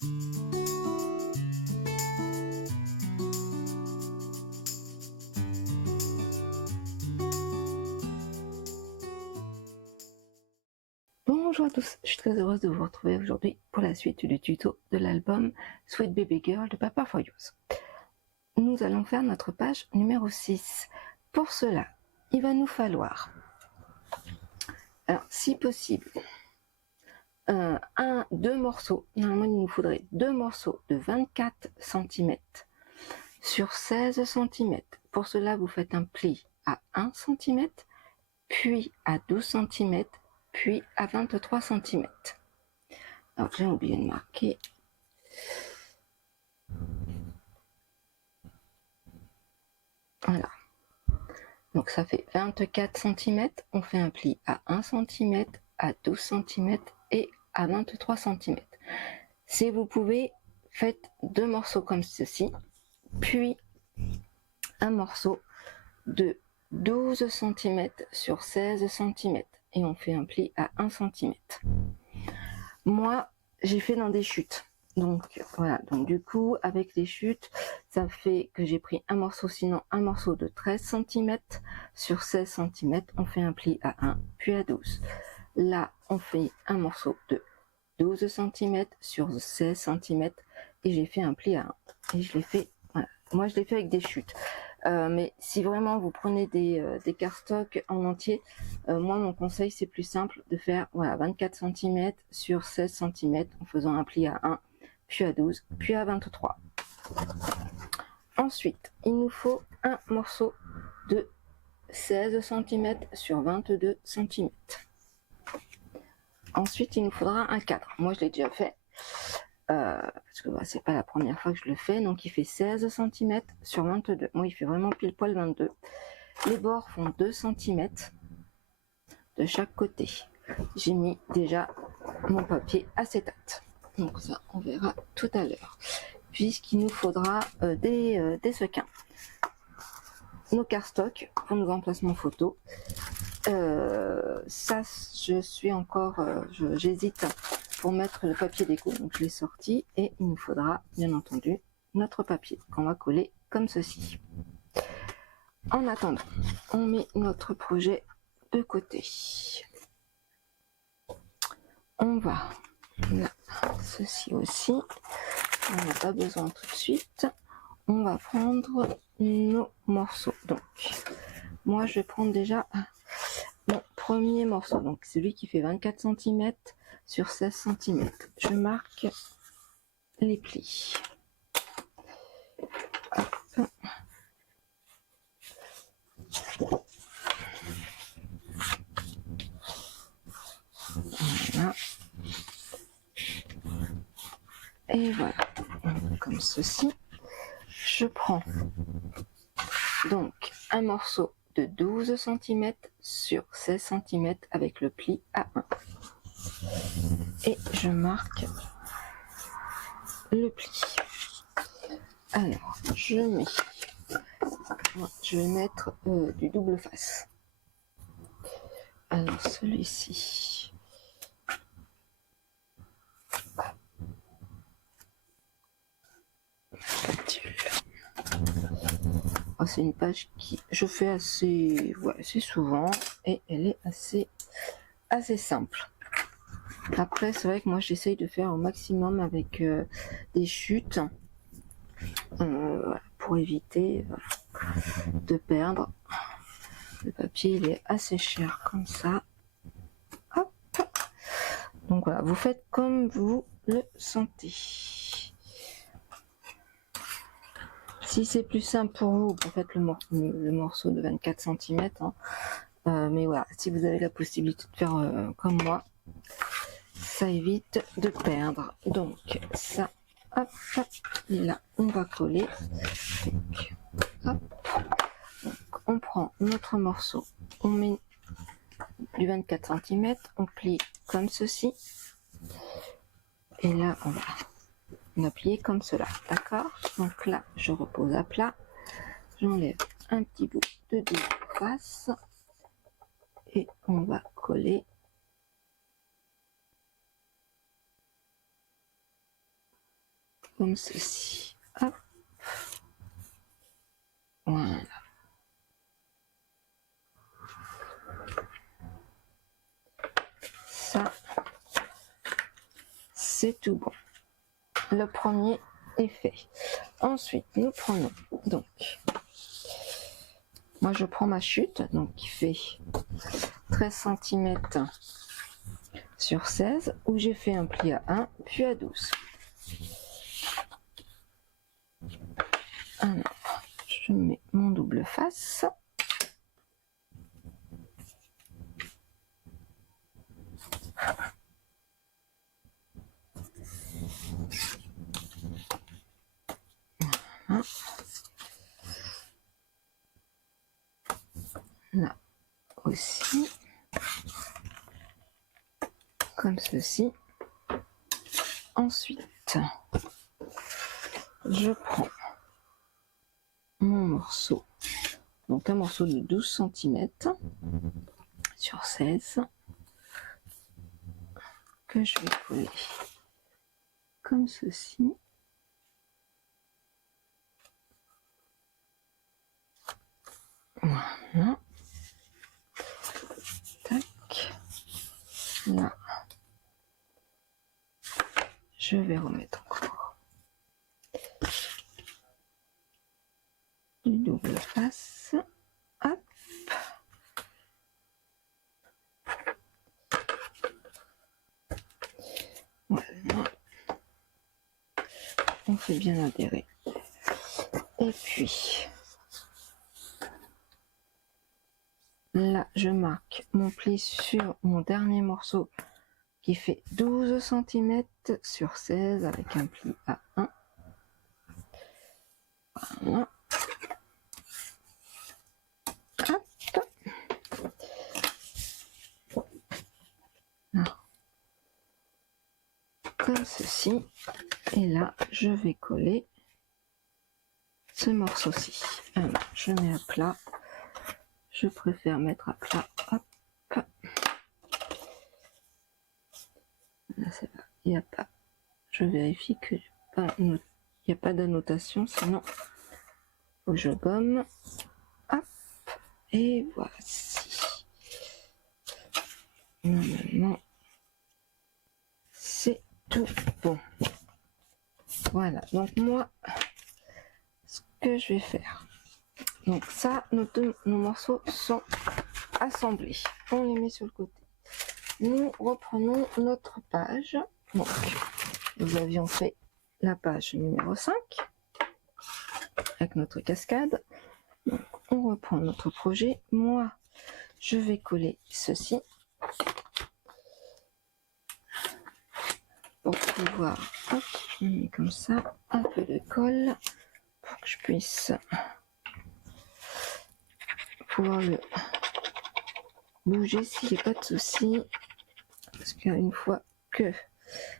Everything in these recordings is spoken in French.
Bonjour à tous, je suis très heureuse de vous retrouver aujourd'hui pour la suite du tuto de l'album Sweet Baby Girl de Papa For You's. Nous allons faire notre page numéro 6. Pour cela, il va nous falloir, alors si possible, deux morceaux. Normalement, il nous faudrait deux morceaux de 24 cm sur 16 cm. Pour cela, vous faites un pli à 1 cm, puis à 12 cm, puis à 23 cm. Alors j'ai oublié de marquer. Voilà. Donc ça fait 24 cm. On fait un pli à 1 cm, à 12 cm et à 23 cm. Si vous pouvez, faites deux morceaux comme ceci, puis un morceau de 12 cm sur 16 cm et on fait un pli à 1 cm. Moi, j'ai fait dans des chutes. Donc voilà, donc du coup, avec les chutes, ça fait que j'ai pris un morceau, sinon un morceau de 13 cm sur 16 cm, on fait un pli à 1, puis à 12. Là, on fait un morceau de 12 cm sur 16 cm et j'ai fait un pli à 1. Et je l'ai fait, voilà. Moi je l'ai fait avec des chutes. Mais si vraiment vous prenez des cardstocks en entier, moi mon conseil c'est plus simple de faire voilà 24 cm sur 16 cm en faisant un pli à 1, puis à 12, puis à 23. Ensuite, il nous faut un morceau de 16 cm sur 22 cm. Ensuite, il nous faudra un cadre. Moi, je l'ai déjà fait. Parce que c'est pas la première fois que je le fais. Donc, il fait 16 cm sur 22. Moi, il fait vraiment pile poil 22. Les bords font 2 cm de chaque côté. J'ai mis déjà mon papier acétate. Donc, ça, on verra tout à l'heure. Puisqu'il nous faudra des sequins. Nos cardstocks pour nos emplacements photos. Ça, je suis encore, j'hésite pour mettre le papier déco, donc je l'ai sorti et il nous faudra bien entendu notre papier qu'on va coller comme ceci. En attendant, on met notre projet de côté. On va là, ceci aussi, on n'a pas besoin tout de suite. On va prendre nos morceaux. Donc, moi je vais prendre déjà mon premier morceau, donc celui qui fait 24 cm sur 16 cm. Je marque les plis. Hop. Voilà. Et voilà, comme ceci. Je prends donc un morceau de 12 cm sur 16 cm avec le pli à 1. Et je marque le pli. Alors, je vais mettre du double face. Alors, celui-ci. Oh, c'est une page qui je fais assez souvent et elle est assez simple. Après, c'est vrai que moi j'essaye de faire au maximum avec des chutes pour éviter de perdre. Le papier il est assez cher comme ça. Hop. Donc voilà, vous faites comme vous le sentez. Si c'est plus simple pour vous, vous faites le morceau de 24 cm. Hein. Mais voilà, si vous avez la possibilité de faire comme moi, ça évite de perdre. Donc ça, hop, là, on va coller. Donc, hop. Donc, on prend notre morceau, on met du 24 cm, on plie comme ceci. Et là, on va plier comme cela, d'accord? Donc là, je repose à plat, j'enlève un petit bout de double face et on va coller comme ceci. Hop. Voilà. Ça, c'est tout bon. Le premier est fait. Ensuite, nous prenons donc, moi je prends ma chute, donc qui fait 13 cm sur 16, où j'ai fait un pli à 1, puis à 12. Alors, je mets mon double face. Voilà. Là aussi, comme ceci. Ensuite, je prends mon morceau, donc un morceau de 12 cm sur 16, que je vais coller comme ceci. Voilà. Tac. Là, je vais remettre encore du double face. Hop. Voilà. On fait bien adhérer. Et puis, là, je marque mon pli sur mon dernier morceau qui fait 12 cm sur 16 avec un pli à 1. Voilà. Hop. Là. Comme ceci. Et là, je vais coller ce morceau-ci. Alors, je mets à plat. Je préfère mettre à plat. Hop. Là, c'est là. Il n'y a pas. Je vérifie que il n'y a pas d'annotation, sinon faut que je gomme. Hop. Et voici. Normalement, c'est tout bon. Voilà. Donc moi, ce que je vais faire. Donc ça, nos morceaux sont assemblés. On les met sur le côté. Nous reprenons notre page. Donc, nous avions fait la page numéro 5 avec notre cascade. Donc, on reprend notre projet. Moi, je vais coller ceci pour pouvoir, hop, je mets comme ça, un peu de colle pour que je puisse pouvoir le bouger s'il n'y a pas de souci. Parce qu'une fois que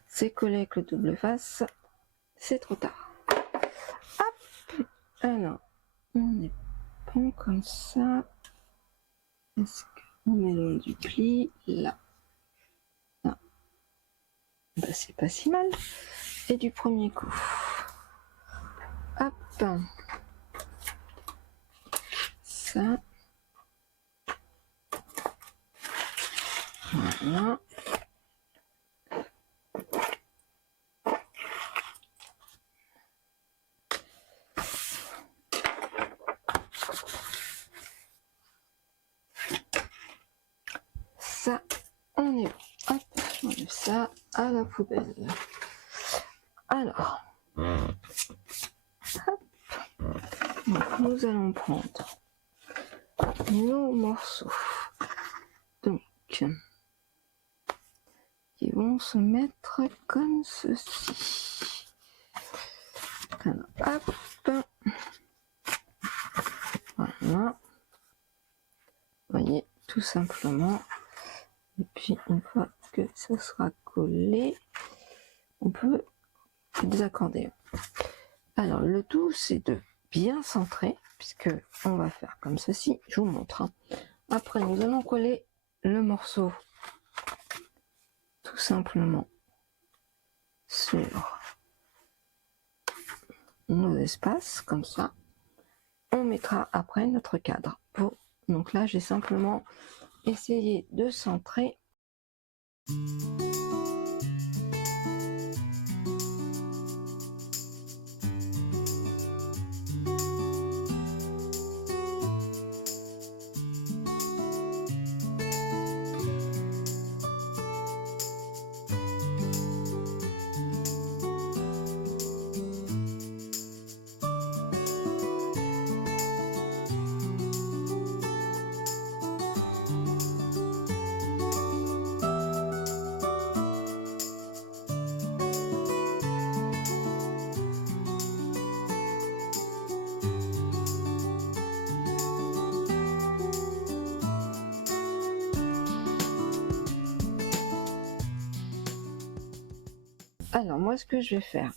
c'est collé avec le double face, c'est trop tard. Hop. Alors, on est bon comme ça. Est-ce qu'on met le long du pli là? Non. Bah, c'est pas si mal. Et du premier coup. Hop. Ça. Voilà. Ça, on est bon. Hop, on enlève ça à la poubelle. Alors, hop. Donc, nous allons prendre nos morceaux. Donc, qui vont se mettre comme ceci. Alors, hop. Voilà. Vous voyez, tout simplement. Et puis, une fois que ça sera collé, on peut désaccorder. Alors, le tout, c'est de bien centrer, puisque on va faire comme ceci. Je vous montre. Hein. Après, nous allons coller le morceau tout simplement sur nos espaces comme ça. On mettra après notre cadre. Donc là, j'ai simplement essayé de centrer. Alors moi, ce que je vais faire,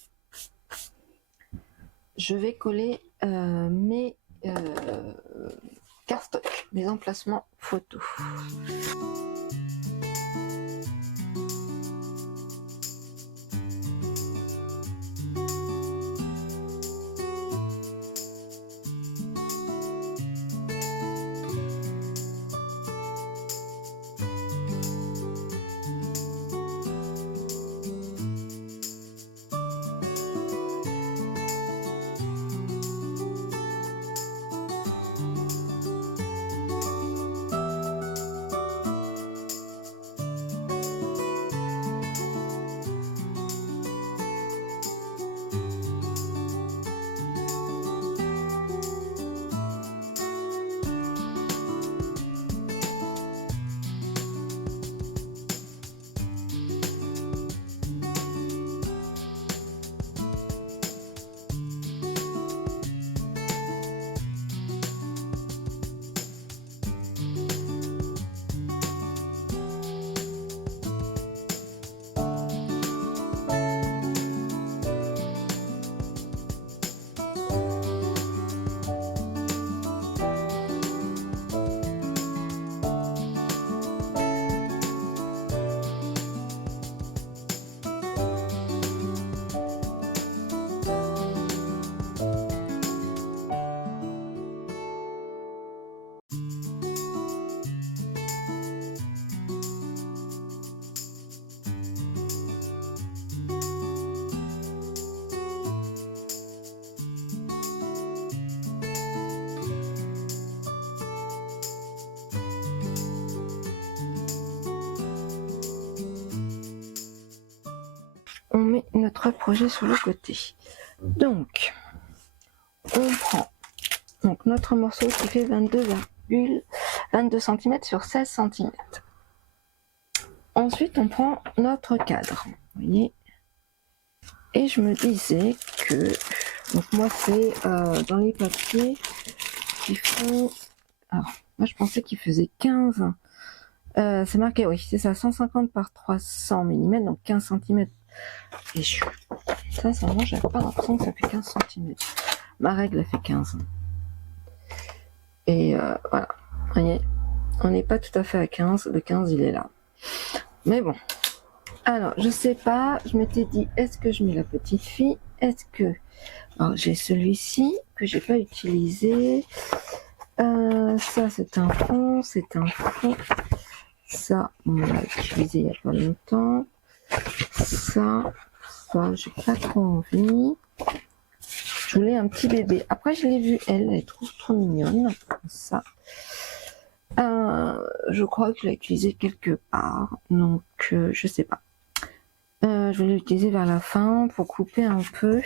je vais coller mes cardstocks, mes emplacements photos. On met notre projet sur le côté. Donc, on prend notre morceau qui fait 22 cm sur 16 cm. Ensuite, on prend notre cadre, vous voyez. Et je me disais que, donc moi c'est dans les papiers qui font, alors moi je pensais qu'ils faisaient 15, c'est marqué, oui c'est ça, 150 par 300 mm, donc 15 cm. Et sincèrement, j'avais pas l'impression que ça fait 15 cm. Ma règle a fait 15. Et voilà, vous voyez, on n'est pas tout à fait à 15, le 15 il est là. Mais bon, alors je sais pas, je m'étais dit, est-ce que je mets la petite fille, est-ce que... Alors j'ai celui-ci que j'ai pas utilisé. Ça c'est un fond, ça on l'a utilisé il y a pas longtemps. Ça j'ai pas trop envie. Je voulais un petit bébé. Après je l'ai vue, elle est trop mignonne. Ça. Je crois que je l'ai utilisé quelque part, donc je sais pas. Je vais l'utiliser vers la fin pour couper un peu.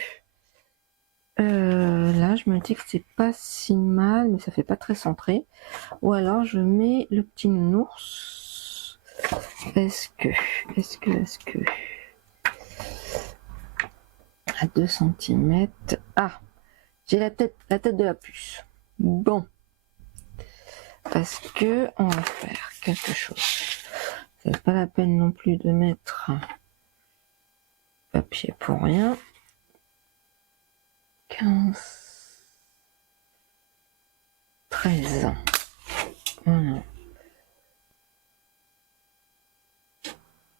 Là je me dis que c'est pas si mal, mais ça fait pas très centré. Ou alors je mets le petit nounours. Est-ce que à 2 cm. Ah, j'ai la tête de la puce. Bon, parce que on va faire quelque chose. C'est pas la peine non plus de mettre papier pour rien. 15, 13. Voilà.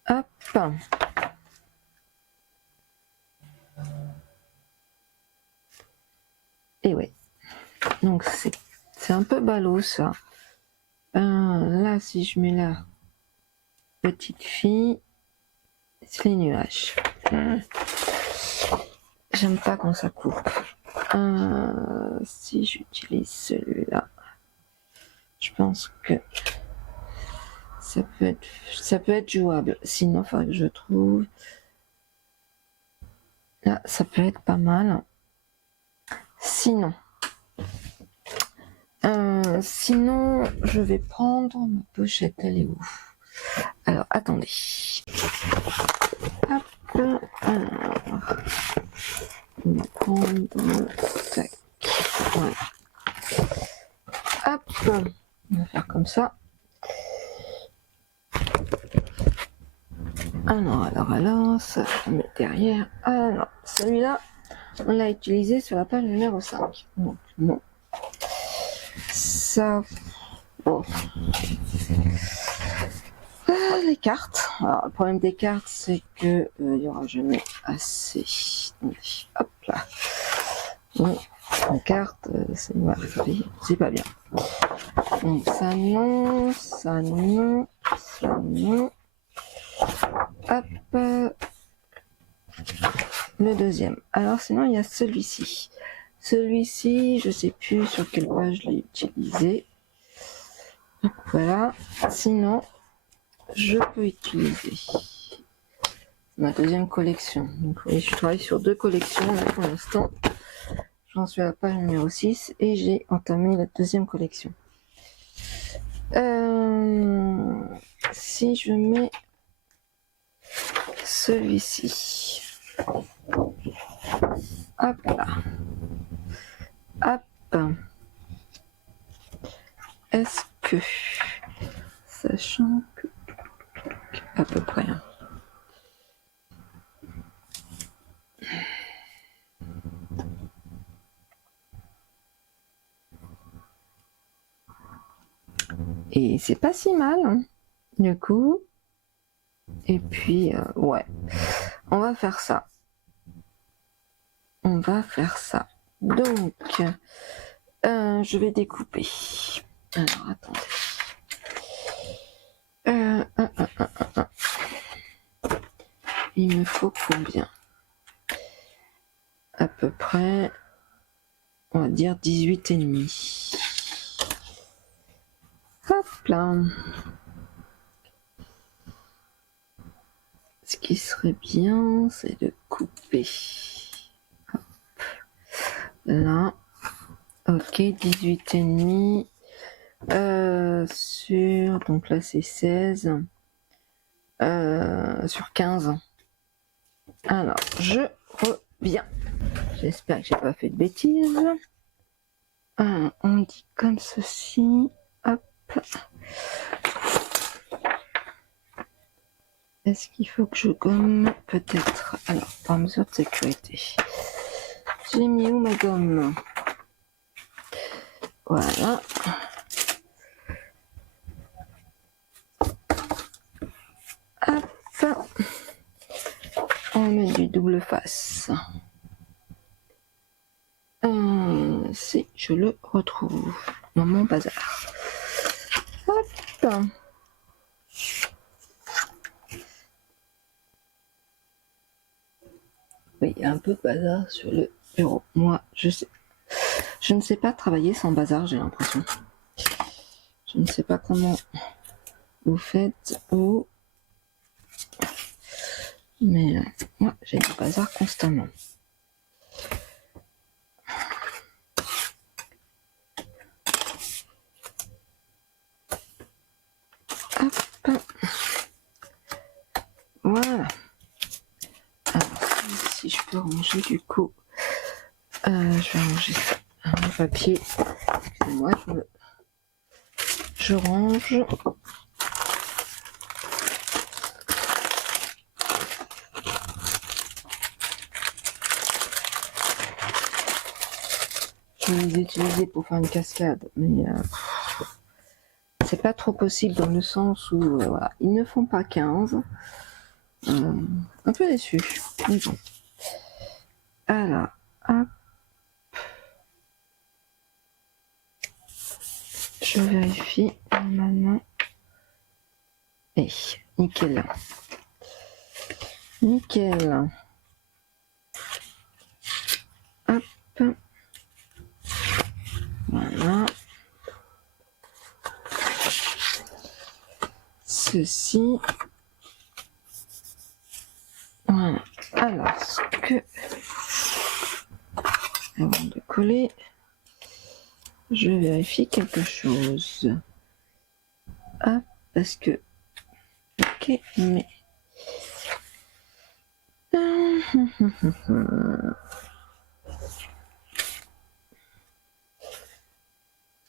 Hop. Et ouais. Donc c'est un peu ballot ça. Là, si je mets la petite fille, c'est les nuages. J'aime pas quand ça coupe. Si j'utilise celui-là, je pense que ça peut être jouable. Sinon, il faudrait que je trouve. Là, ça peut être pas mal. Sinon, je vais prendre ma pochette. Elle est où? Alors, attendez. Hop. Alors, on va prendre sac. Voilà. Hop. On va faire comme ça. Alors, ça va mettre derrière. Alors, celui-là, on l'a utilisé sur la page numéro 5. Donc, non. Ça, bon. Les cartes. Alors, le problème des cartes, c'est que il y aura jamais assez. Hop là. Bon, la carte, c'est pas bien. Donc, ça non, ça non, ça non. Hop. Le deuxième. Alors, sinon, il y a celui-ci. Celui-ci, je sais plus sur quelle page je l'ai utilisé. Donc, voilà. Sinon, je peux utiliser ma deuxième collection. Donc, oui, je travaille sur 2 collections là, pour l'instant. J'en suis à la page numéro 6 et j'ai entamé la deuxième collection. Si je mets celui-ci, hop là, hop, est-ce que, sachant que à peu près, et c'est pas si mal, hein, du coup. Et puis, ouais, on va faire ça. On va faire ça. Donc, je vais découper. Alors, attendez. Il me faut combien? À peu près, on va dire 18,5. Hop là. Ce qui serait bien, c'est de couper. Hop. Là. Ok, 18,5. Donc là c'est 16. Sur 15. Alors, je reviens. J'espère que j'ai pas fait de bêtises. On dit comme ceci. Hop. Est-ce qu'il faut que je gomme? Peut-être. Alors, par mesure de sécurité. J'ai mis où ma gomme? Voilà. Hop. On met du double face. Si je le retrouve dans mon bazar. Hop. Oui, il y a un peu de bazar sur le bureau. Moi, je ne sais pas travailler sans bazar, j'ai l'impression. Je ne sais pas comment vous faites ou... Mais moi, j'ai du bazar constamment. Hop. Voilà. Alors, si je peux ranger du coup, je vais ranger un papier. Excusez-moi, je range. Je vais les utiliser pour faire une cascade, mais c'est pas trop possible dans le sens où voilà, ils ne font pas 15. Un peu déçu. Mais bon. Alors, hop. je vérifie normalement. Et nickel. Nickel. Hop. Voilà. Ceci. Voilà. Alors, ce que... Avant de coller, je vérifie quelque chose. Ah, parce que... Ok, mais...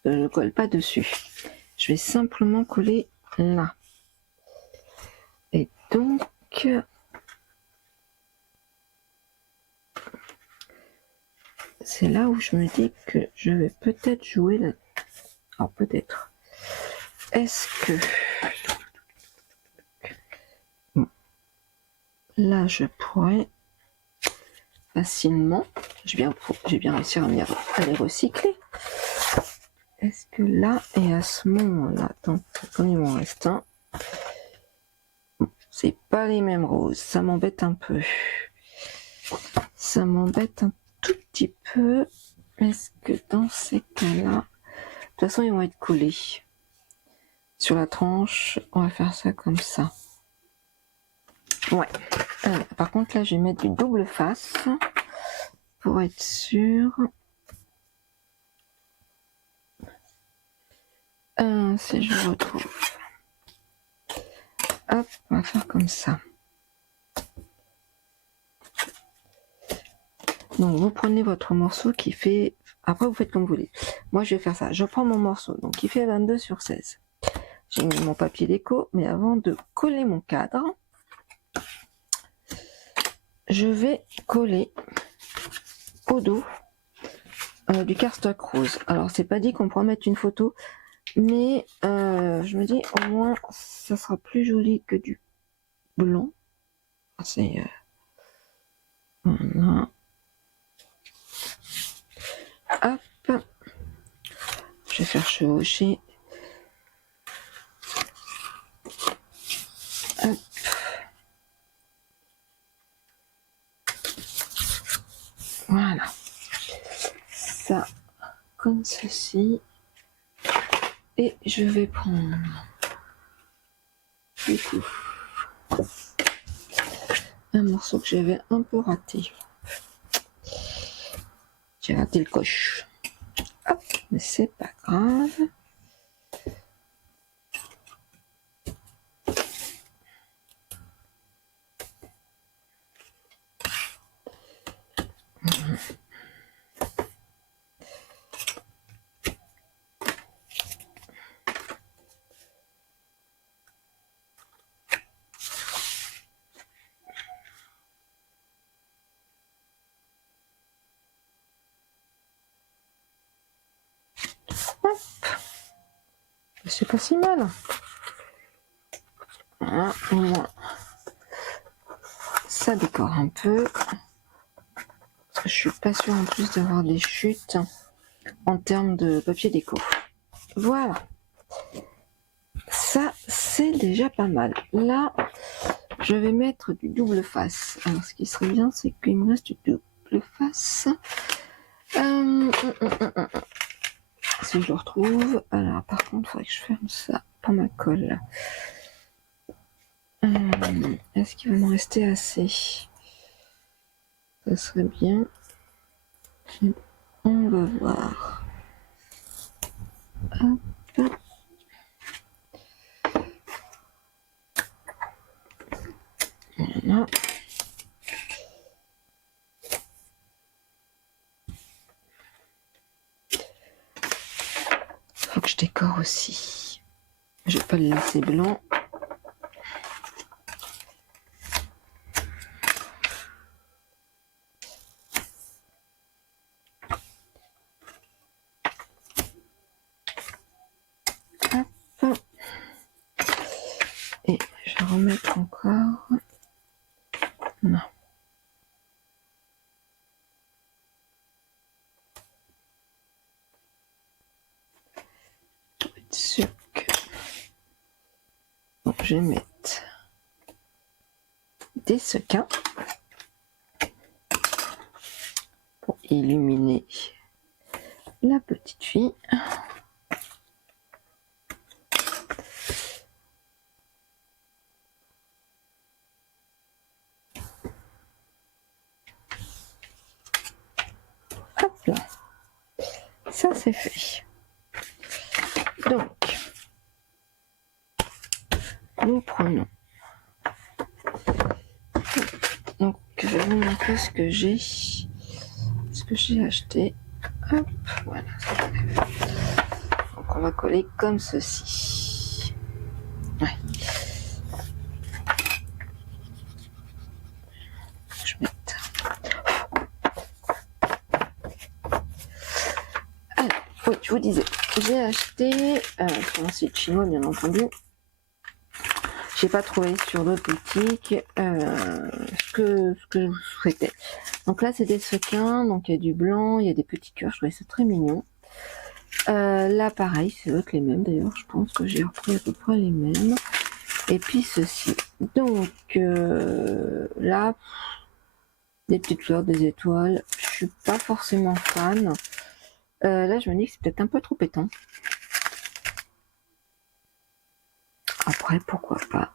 Je ne colle pas dessus. Je vais simplement coller là. Et donc... C'est là où je me dis que je vais peut-être jouer là. Alors peut-être. Est-ce que... Bon. Là, je pourrais facilement... Je vais bien réussir à les recycler. Est-ce que là, et à ce moment-là, attends, comme il m'en reste un, bon, c'est pas les mêmes roses, ça m'embête un peu. Ça m'embête un tout petit peu. Est-ce que dans ces cas-là, de toute façon, ils vont être collés sur la tranche. On va faire ça comme ça. Ouais. Par contre, là, je vais mettre du double face pour être sûr. Si je retrouve. Hop, on va faire comme ça. Donc, vous prenez votre morceau qui fait... Après, vous faites comme vous voulez. Moi, je vais faire ça. Je prends mon morceau, donc qui fait 22 sur 16. J'ai mis mon papier déco, mais avant de coller mon cadre, je vais coller au dos du cardstock rose. Alors, c'est pas dit qu'on pourra mettre une photo, mais je me dis, au moins, ça sera plus joli que du blanc. C'est... voilà. Hop. Je vais faire chevaucher. Hop. Voilà. Ça, comme ceci. Et je vais prendre du coup un morceau que j'avais un peu raté. J'ai raté le coche. Hop, mais c'est pas grave. Hop. C'est pas si mal. Voilà, au moins ça décore un peu. Parce que je suis pas sûre en plus d'avoir des chutes en termes de papier déco. Voilà. Ça, c'est déjà pas mal. Là, je vais mettre du double face. Alors, ce qui serait bien, c'est qu'il me reste du double face. Si je le retrouve. Alors, par contre, il faudrait que je ferme ça pour ma colle. Est-ce qu'il va m'en rester assez? Ça serait bien. On va voir. Hop. Voilà. Faut que je décore aussi. Je vais pas le laisser blanc. Hop. Et je vais remettre encore. Non. je vais mettre des sequins pour illuminer la petite fille. Hop là, ça c'est fait. Donc, nous prenons. Donc, je vais vous montrer ce que j'ai acheté. Hop, voilà. Donc, on va coller comme ceci. Ouais. Je vais mettre. Alors, oui, je vous disais, j'ai acheté sur un site chinois, bien entendu. J'ai pas trouvé sur d'autres boutiques ce que je vous souhaitais. Donc là, c'est des sequins, donc il y a du blanc, il y a des petits cœurs, je trouvais ça très mignon. Là, pareil, c'est eux que les mêmes d'ailleurs, je pense que j'ai repris à peu près les mêmes. Et puis ceci. Donc là, des petites fleurs, des étoiles, je suis pas forcément fan. Là, je me dis que c'est peut-être un peu trop pétant. Après, pourquoi pas.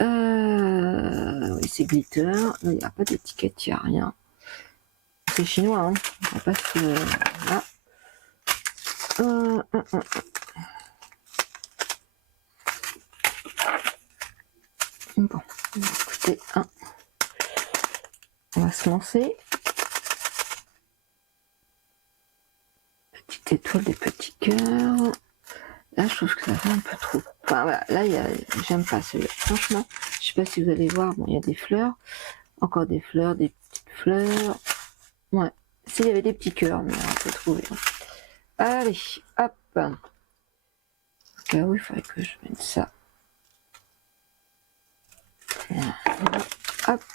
Oui, c'est glitter. Il n'y a pas d'étiquette, il n'y a rien. C'est chinois, hein. On va pas se... Là. Bon, écoutez, on va se lancer. Petite étoile, des petits cœurs. Là, je trouve que ça fait un peu trop. Enfin, voilà, là, j'aime pas celui-là. Franchement, je sais pas si vous allez voir. Bon, il y a des fleurs. Encore des fleurs, des petites fleurs. Ouais. S'il y avait des petits cœurs, mais on peut trouver. Allez, hop. Ok, oui, il faudrait que je mette ça. Voilà. Hop. Hop.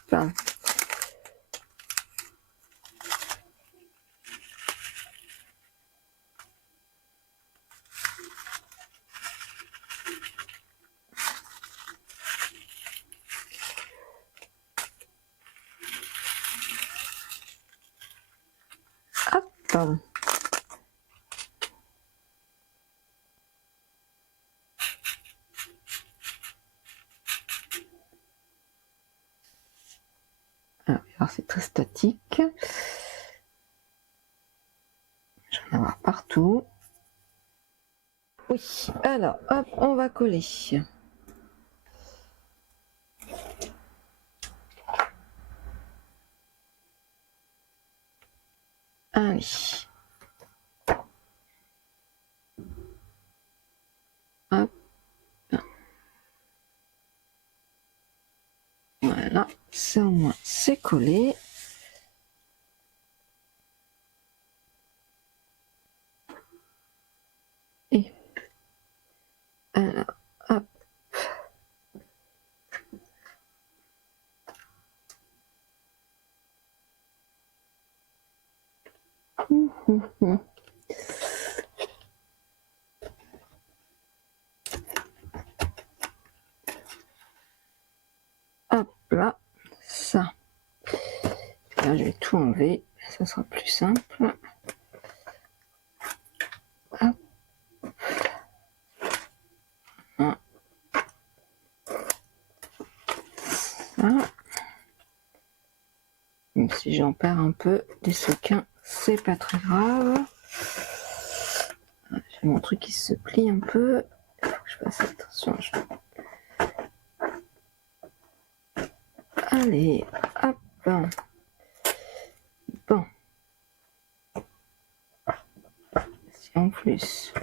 Alors c'est très statique. Je vais en avoir partout. Oui, alors hop, on va coller. Allez. Hop. Voilà, ça au moins c'est collé. Et alors, hop. Hop là, ça. Là, je vais tout enlever, ça sera plus simple. Hop. Ça. Même si j'en perds un peu des sequins, c'est pas très grave. J'ai mon truc qui se plie un peu. Il faut que je fasse attention. Allez, hop. Bon. Si en plus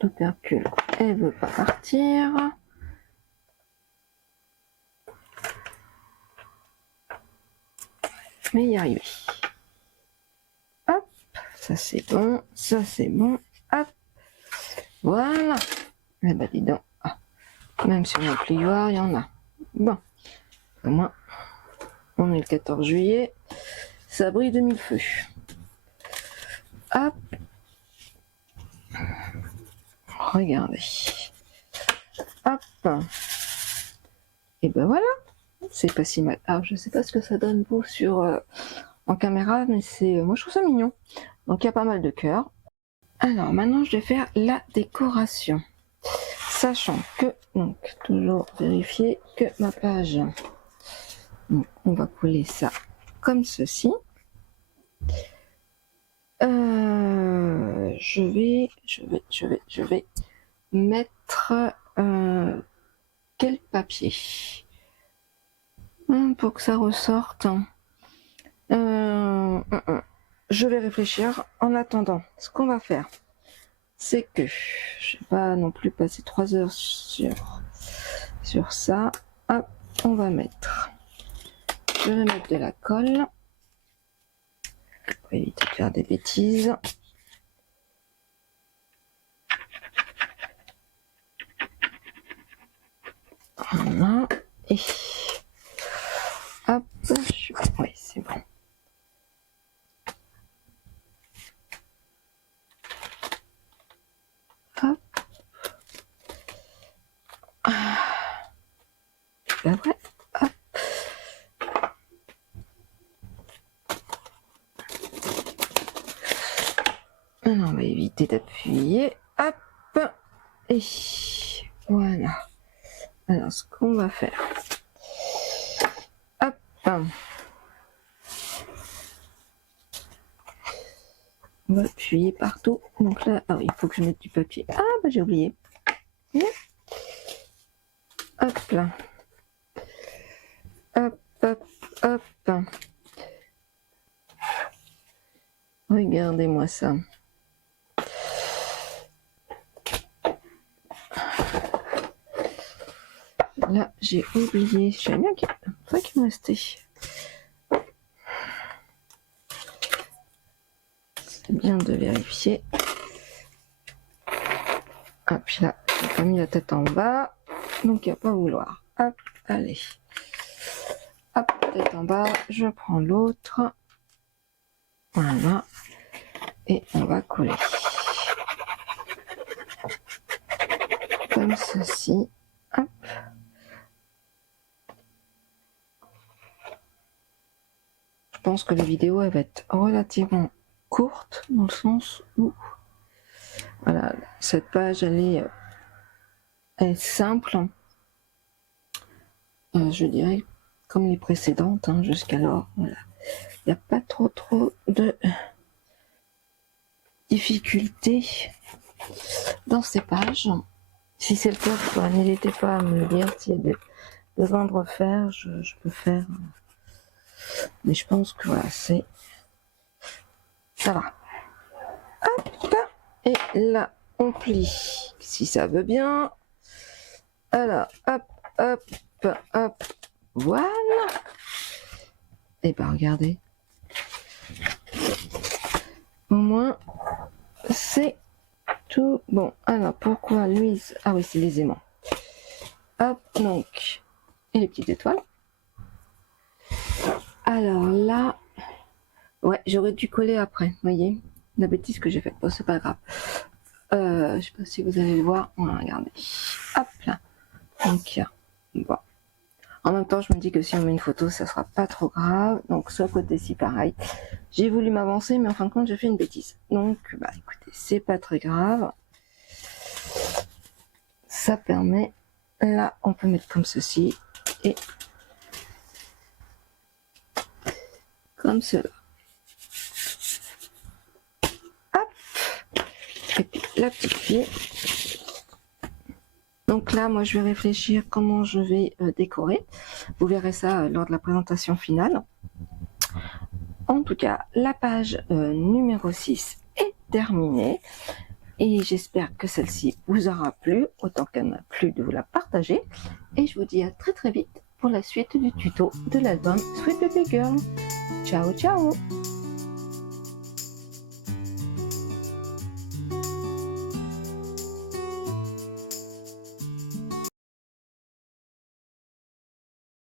l'opercule, elle veut pas partir. Mais y arriver. Hop, ça c'est bon, ça c'est bon. Hop, voilà. Eh ben dis donc, même sur mon plioir, il y en a. Bon, au moins, on est le 14 juillet, ça brille de mille feux. Hop, regardez. Et ben voilà, c'est pas si mal. Alors je sais pas ce que ça donne vous sur en caméra, mais c'est moi je trouve ça mignon. Donc il y a pas mal de cœurs. Alors maintenant je vais faire la décoration, sachant que, donc toujours vérifier que ma page, donc, on va coller ça comme ceci. Je vais mettre quel papier pour que ça ressorte. Je vais réfléchir. En attendant, ce qu'on va faire, c'est que je vais pas non plus passer 3 heures sur ça. Hop, on va mettre. Je vais mettre de la colle pour éviter de faire des bêtises. Voilà. Et hop, oui, c'est bon. Hop. Ben ouais. Hop. Alors, on va éviter d'appuyer. Hop. Et voilà. Alors, ce qu'on va faire. Hop. On va appuyer partout. Donc là, alors, il faut que je mette du papier. Ah, bah j'ai oublié. Hop là. Hop, hop, hop. Regardez-moi ça. Là, j'ai oublié. Je savais bien qu'il me restait. C'est bien de vérifier. Ah, puis là, j'ai pas mis la tête en bas. Donc, il n'y a pas à vouloir. Hop, allez. Hop, tête en bas. Je prends l'autre. Voilà. Et on va coller. Comme ceci. Hop. Je pense que la vidéo elle va être relativement courte dans le sens où voilà, cette page elle est simple, je dirais comme les précédentes jusqu'alors. Voilà, il n'y a pas trop de difficultés dans ces pages. Si c'est le cas, n'hésitez pas à me dire s'il y a des besoins de refaire, je peux faire. Mais je pense que voilà, ça va. Hop, et là, on plie, si ça veut bien. Alors, hop, hop, hop, voilà. Et ben, regardez. Au moins, c'est tout bon. Alors, pourquoi lui? Ah oui, c'est les aimants. Hop, donc, et les petites étoiles. Alors là, ouais, j'aurais dû coller après, voyez, la bêtise que j'ai faite. Bon, c'est pas grave. Je sais pas si vous allez le voir. Voilà, regardez. Hop là. Donc, bon. En même temps, je me dis que si on met une photo, ça sera pas trop grave. Donc, ce côté-ci, pareil. J'ai voulu m'avancer, mais en fin de compte, j'ai fait une bêtise. Donc, bah, écoutez, c'est pas très grave. Ça permet. Là, on peut mettre comme ceci et comme cela. Hop. Et puis la petite fille. Donc là, moi, je vais réfléchir comment je vais décorer. Vous verrez ça lors de la présentation finale. En tout cas, la page numéro 6 est terminée. Et j'espère que celle-ci vous aura plu, autant qu'elle m'a plu de vous la partager. Et je vous dis à très vite pour la suite du tuto de l'album Sweet Baby Girl. Ciao, ciao!